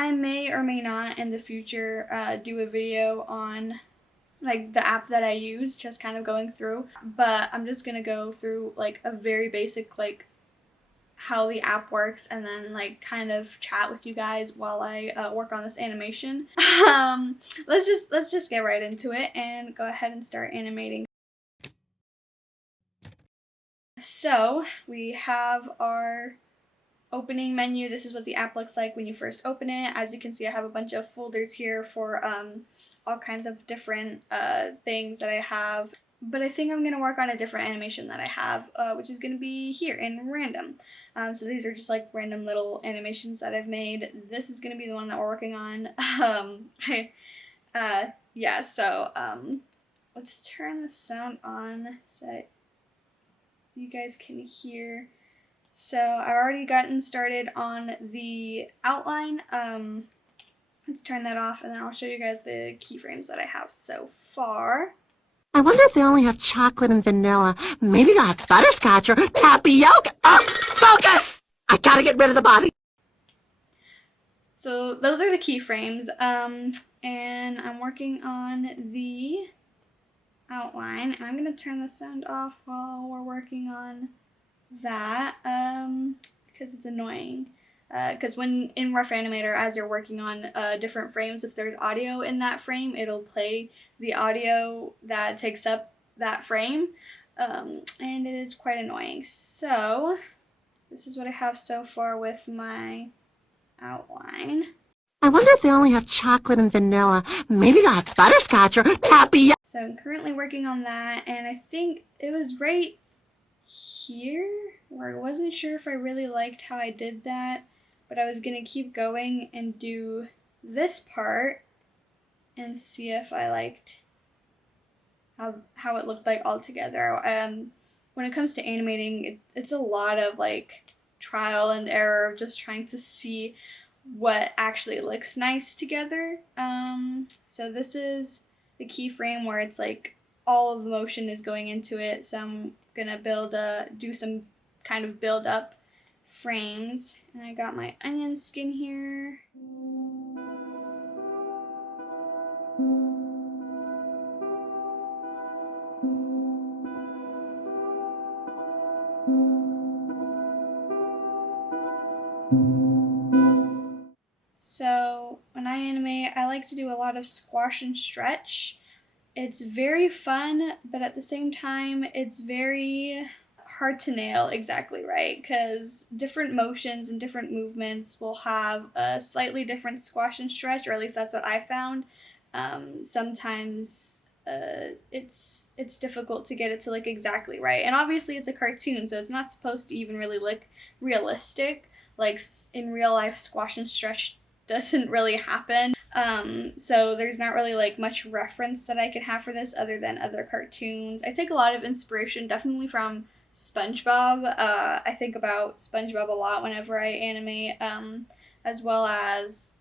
I may or may not in the future do a video on like the app that I use, just kind of going through, but I'm just gonna go through like a very basic like how the app works and then like kind of chat with you guys while I work on this animation. Let's just get right into it and go ahead and start animating. So we have our opening menu. This is what the app looks like when you first open it. As you can see, I have a bunch of folders here for all kinds of different things that I have. But I think I'm going to work on a different animation that I have, which is going to be here in random. So these are just like random little animations that I've made. This is going to be the one that we're working on. Yeah, so let's turn the sound on so you guys can hear. So I've already gotten started on the outline. Let's turn that off and then I'll show you guys the keyframes that I have so far. I wonder if they only have chocolate and vanilla. Maybe they'll have butterscotch or tapioca. Focus! I gotta get rid of the body. So those are the keyframes. And I'm working on the outline. And I'm gonna turn the sound off while we're working on that because it's annoying. Because when in Rough Animator, as you're working on different frames, if there's audio in that frame, it'll play the audio that takes up that frame, and it is quite annoying. So this is what I have so far with my outline. I wonder if they only have chocolate and vanilla. Maybe they'll have butterscotch or tapioca. So I'm currently working on that, and I think it was right here where I wasn't sure if I really liked how I did that, but I was gonna keep going and do this part and see if I liked how it looked like all together. When it comes to animating, it's a lot of like trial and error of just trying to see what actually looks nice together. So this is the keyframe where it's like all of the motion is going into it. So I'm gonna do some kind of build up frames. And I got my onion skin here. So when I animate, I like to do a lot of squash and stretch. It's very fun, but at the same time, it's very hard to nail exactly right because different motions and different movements will have a slightly different squash and stretch, or at least that's what I found. Sometimes it's difficult to get it to look exactly right, and obviously it's a cartoon, so it's not supposed to even really look realistic. Like in real life, squash and stretch doesn't really happen. So there's not really like much reference that I could have for this other than other cartoons. I take a lot of inspiration definitely from SpongeBob. I think about SpongeBob a lot whenever I animate, as well as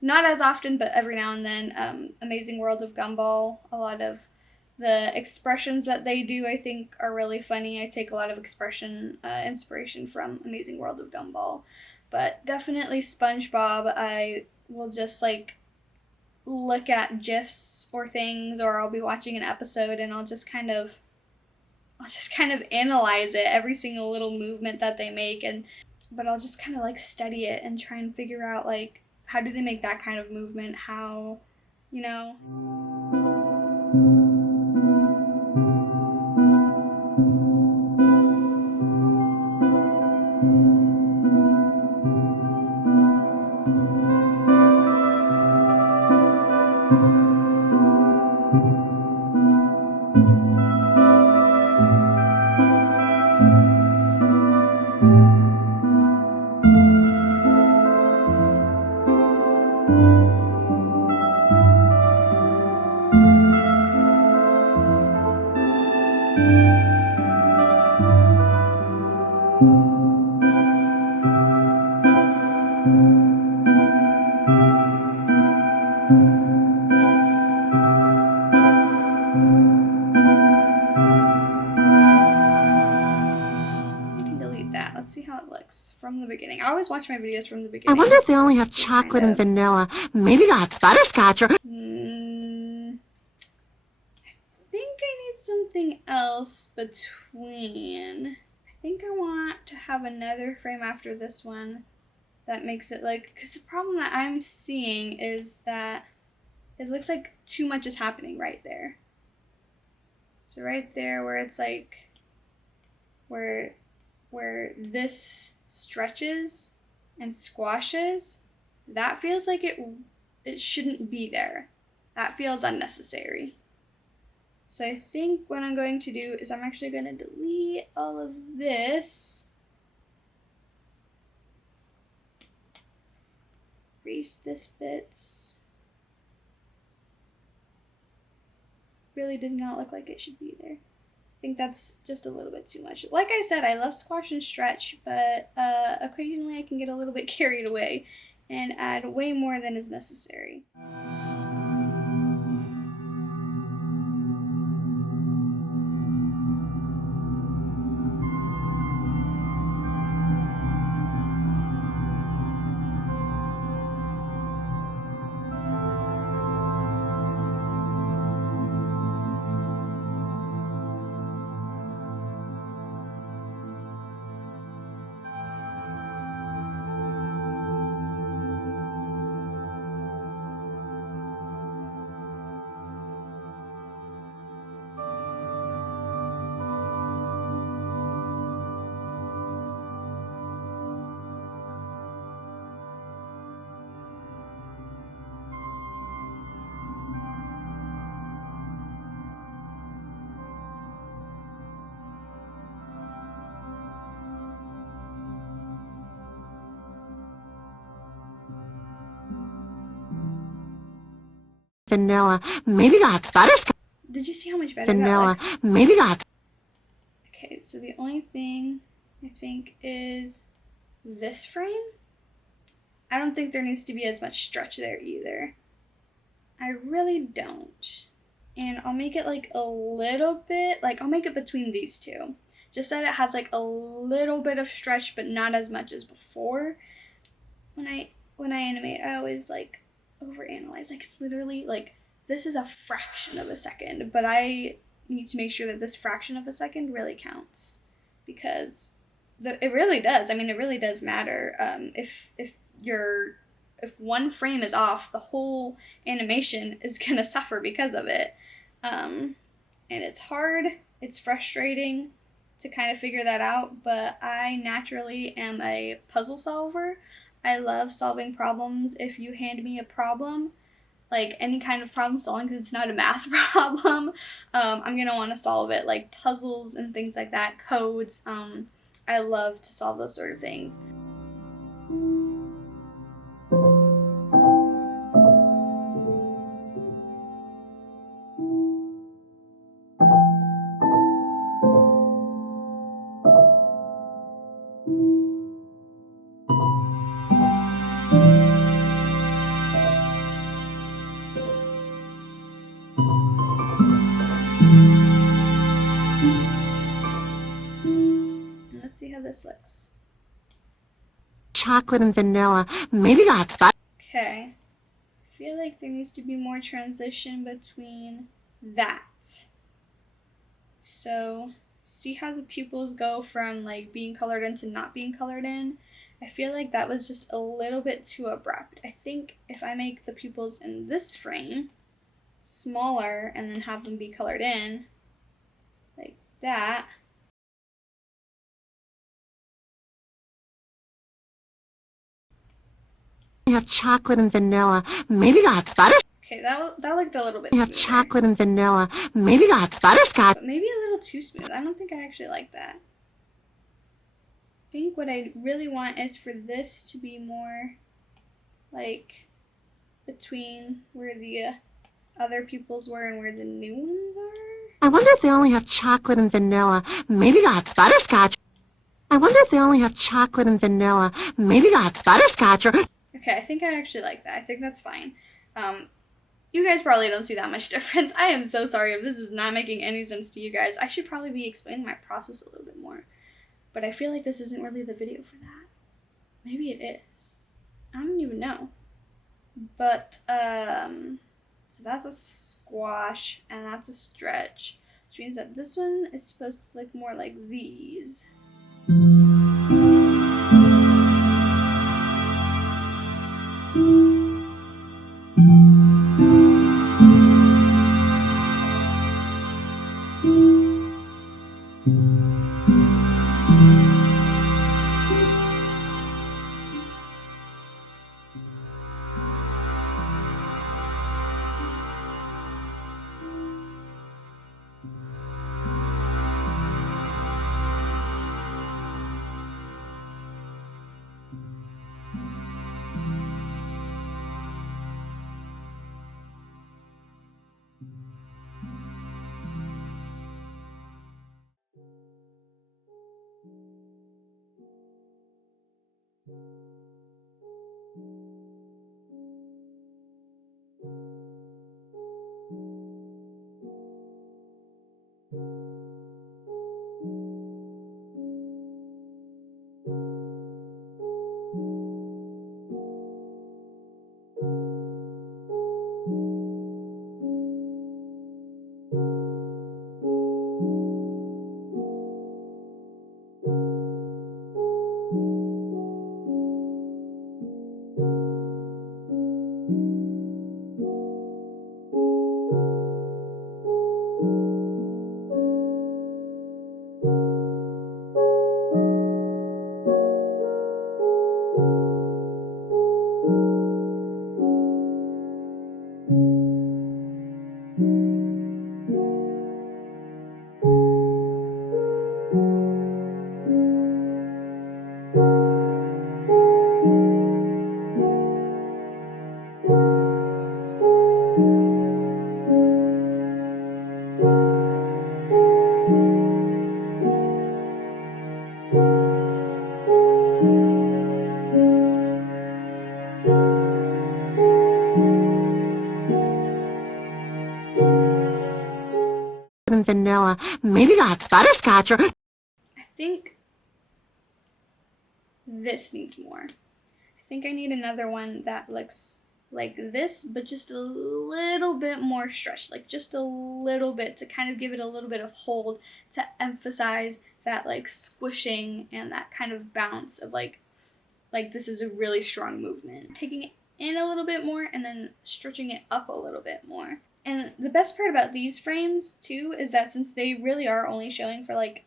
not as often, but every now and then, Amazing World of Gumball. A lot of the expressions that they do, I think, are really funny. I take a lot of inspiration from Amazing World of Gumball. But definitely SpongeBob, I will just like look at GIFs or things, or I'll be watching an episode and I'll just kind of analyze it, every single little movement that they make, but I'll just kind of like study it and try and figure out like how do they make that kind of movement, how, you know. let's see how it looks from the beginning. I always watch my videos from the I beginning. wonder if they only have chocolate and vanilla. Maybe got butterscotch or... I think I need something else between. I think I want to have another frame after this one that makes it like, because the problem that I'm seeing is that it looks like too much is happening right there. So right there where it's like, where this stretches and squashes, that feels like it shouldn't be there. That feels unnecessary. So I think what I'm going to do is I'm actually going to delete all of this. Erase this bits. Really does not look like it should be there. I think that's just a little bit too much. Like I said, I love squash and stretch, but occasionally I can get a little bit carried away and add way more than is necessary. Vanilla. Maybe got butterscotch. Did you see how much better Vanilla. that looks? Maybe got... Okay, so the only thing I think is this frame. I don't think there needs to be as much stretch there either. I really don't. And I'll make it like a little bit, like I'll make it between these two. Just so that it has like a little bit of stretch, but not as much as before. When I animate, I always like overanalyze. Like it's literally like, this is a fraction of a second, but I need to make sure that this fraction of a second really counts, because it really does. I mean, it really does matter. If one frame is off, the whole animation is gonna suffer because of it. And it's hard, it's frustrating to kind of figure that out, but I naturally am a puzzle solver. I love solving problems. If you hand me a problem, like any kind of problem, so long as it's not a math problem, I'm gonna want to solve it, like puzzles and things like that, codes. I love to solve those sort of things. Let's see how this looks. Chocolate and vanilla. Maybe got butter. Okay. I feel like there needs to be more transition between that. So, see how the pupils go from like being colored in to not being colored in? I feel like that was just a little bit too abrupt. I think if I make the pupils in this frame smaller and then have them be colored in, like that, Have chocolate and vanilla. Maybe got butter. okay, that looked a little bit Have smoother. chocolate and vanilla. Maybe got butterscotch. But maybe a little too smooth. I don't think I actually like that. I think what I really want is for this to be more like between where the other pupils were and where the new ones are. I wonder if they only have chocolate and vanilla. Maybe got butterscotch. I wonder if they only have chocolate and vanilla. Maybe got butterscotch or... Okay, I think I actually like that. I think that's fine. You guys probably don't see that much difference. I am so sorry if this is not making any sense to you guys. I should probably be explaining my process a little bit more. but I feel like this isn't really the video for that. Maybe it is. I don't even know. But, so that's a squash and that's a stretch, which means that this one is supposed to look more like these. And vanilla. Maybe got butterscotch or... I think this needs more. I think I need another one that looks like this, but just a little bit more stretched, like just a little bit to kind of give it a little bit of hold to emphasize that like squishing and that kind of bounce of like this is a really strong movement. Taking it in a little bit more and then stretching it up a little bit more. And the best part about these frames too is that since they really are only showing for like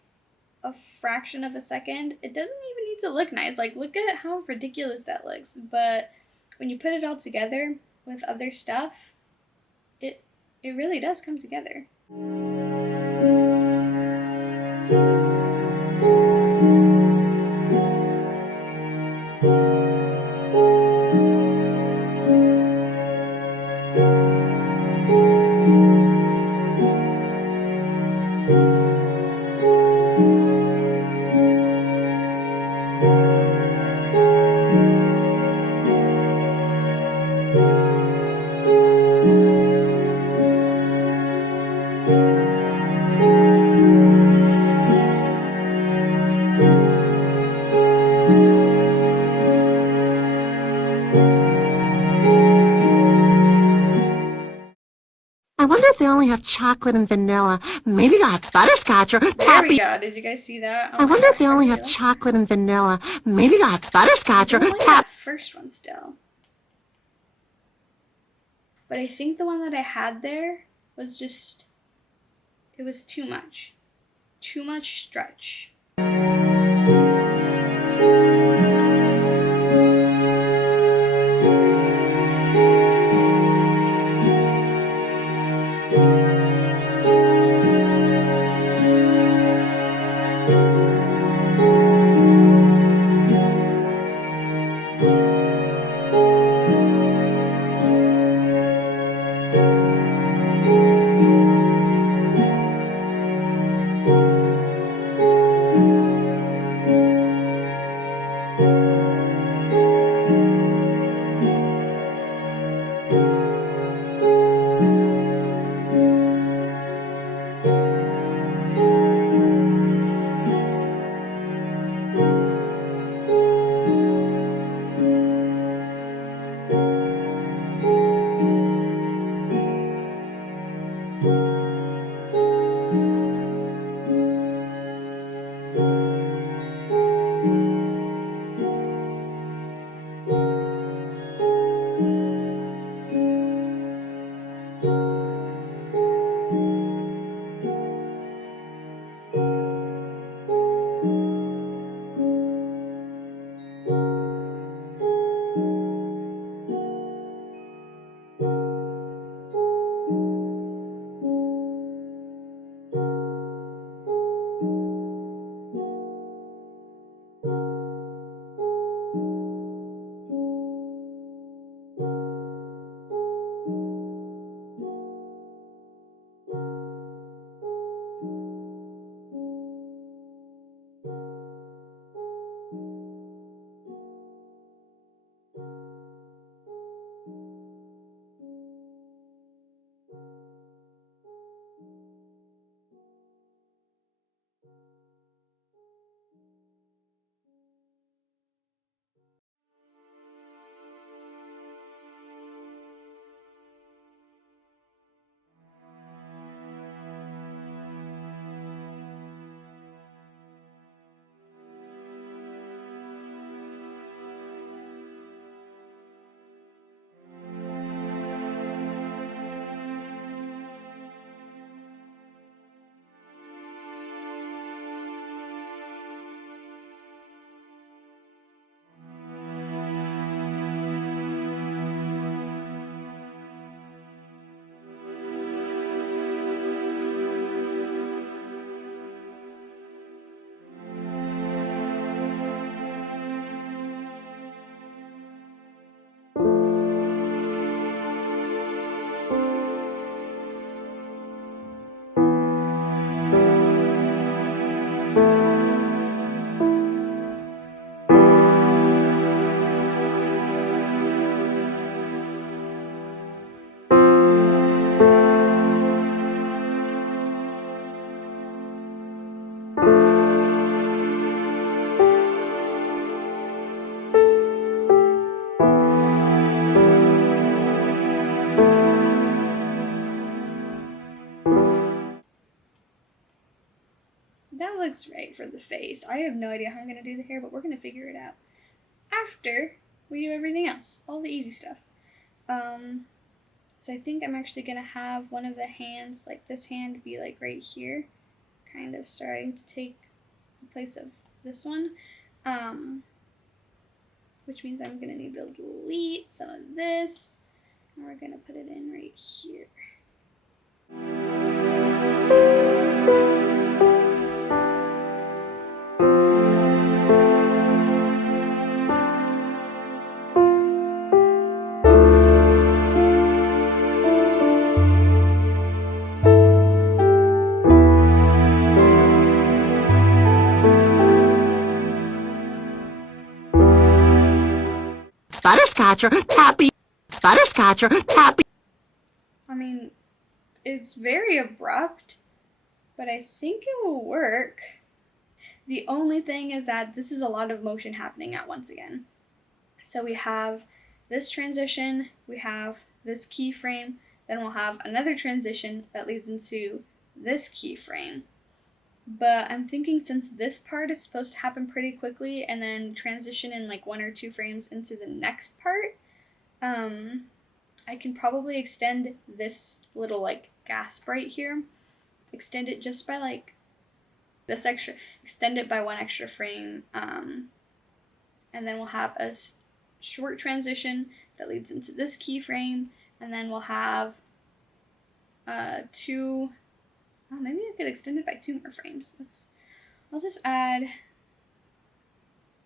a fraction of a second, it doesn't even need to look nice. Like, look at how ridiculous that looks. But when you put it all together with other stuff, it really does come together. I wonder if they only have chocolate and vanilla. Maybe got butterscotch or There tappy. we go. Did you guys see that? Oh I my wonder if gosh, they I only really have like chocolate and vanilla. Maybe got butterscotch or I like tap. that first one still. But I think the one that I had there was just, it was too much. Too much stretch. looks right for the face. I have no idea how I'm going to do the hair, but we're going to figure it out after we do everything else, all the easy stuff. So I think I'm actually going to have one of the hands, like this hand, be like right here, kind of starting to take the place of this one, which means I'm going to need to delete some of this, and we're going to put it in right here. Butterscotch or tappy. Butterscotch or tappy. I mean, it's very abrupt, but I think it will work. The only thing is that this is a lot of motion happening at once again. So we have this transition, we have this keyframe, then we'll have another transition that leads into this keyframe. But I'm thinking since this part is supposed to happen pretty quickly and then transition in like 1 or 2 frames into the next part, I can probably extend this little like gasp right here, extend it just by like this extra, extend it by 1 extra frame, and then we'll have a short transition that leads into this keyframe, and then we'll have 2. Oh, maybe I could extend it by 2 more frames. I'll just add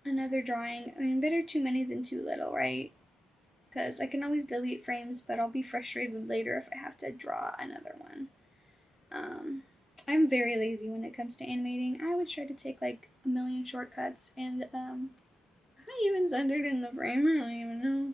another drawing. I mean, better too many than too little, right? Because I can always delete frames, but I'll be frustrated later if I have to draw another one. I'm very lazy when it comes to animating. I always try to take like a million shortcuts, and I even centered in the frame. I don't even know.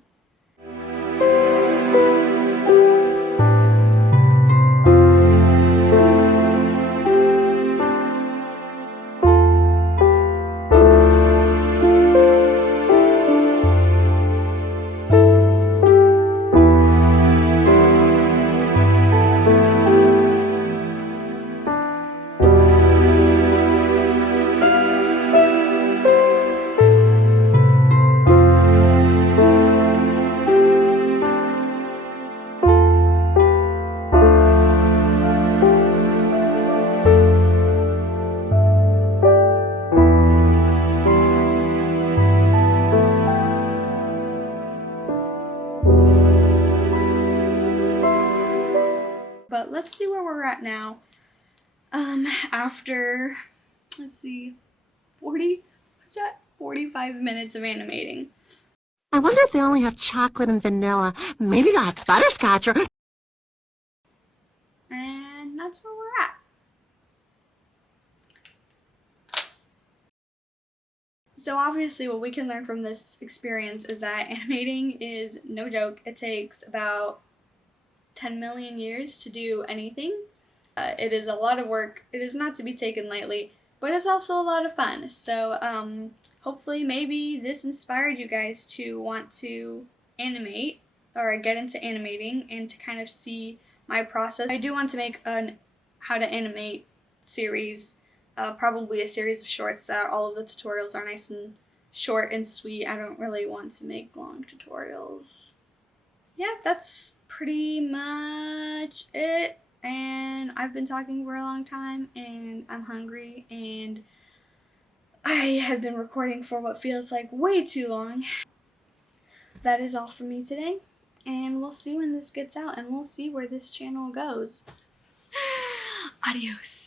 But let's see where we're at now. After, let's see, 45 minutes of animating. I wonder if they only have chocolate and vanilla. Maybe they'll have butterscotch or... And that's where we're at. So obviously what we can learn from this experience is that animating is no joke. It takes about 10 million years to do anything. It is a lot of work. It is not to be taken lightly, but it's also a lot of fun. So hopefully maybe this inspired you guys to want to animate or get into animating and to kind of see my process. I do want to make an how to animate series, probably a series of shorts that all of the tutorials are nice and short and sweet. I don't really want to make long tutorials. Yeah, that's pretty much it. And I've been talking for a long time and I'm hungry and I have been recording for what feels like way too long. That is all for me today, and we'll see when this gets out and we'll see where this channel goes. Adios.